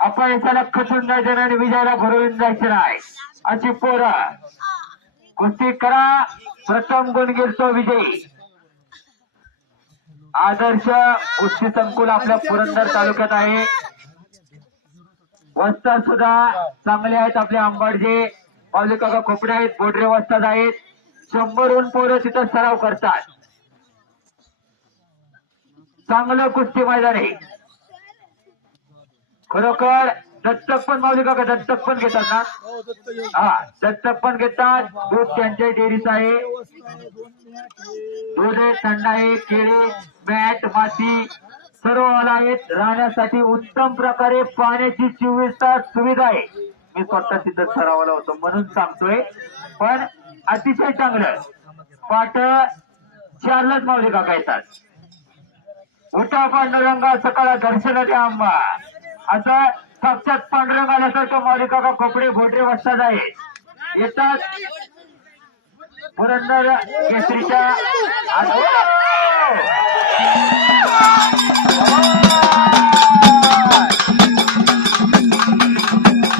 अपयशाला खचून जायचं आणि विजयाला भरवून जायचं नाही. अशी पोरं. कुस्ती करा. प्रथम गुण गिरतो विजयी. आदर्श कुस्ती संकुल आपल्या पुरंदर तालुक्यात आहे. वस्ता सुद्धा चांगले आहेत आपले आंबाडजे पावले काका खोपडे आहेत बोडरे वस्ताद आहेत. शंभरहून पोरं तिथं सराव करतात. चांगलं कुस्ती मैदान आहे. खरोखर दत्तक पण माऊली काका दत्तक पण घेतात ना? हा दत्तक पण घेतात. दूध त्यांच्या डेअरीच आहे. दूध आहे थंड आहे केळी मॅट माती सर्व आहेत. राहण्यासाठी उत्तम प्रकारे पाण्याची चोवीस तास सुविधा आहे. मी स्वतः तिथं सरावाला होतो म्हणून सांगतोय. पण अतिशय चांगलं. पाट चारलाच माऊली काका येतात. उठा पांडुरंगा सकाळ दर्शन द्या आंबा. असं फक्त पांडुरंग आल्यासारखं मालिका का कपडे घोटरे वाजतात आहे येतात पुरंदर केसरीच्या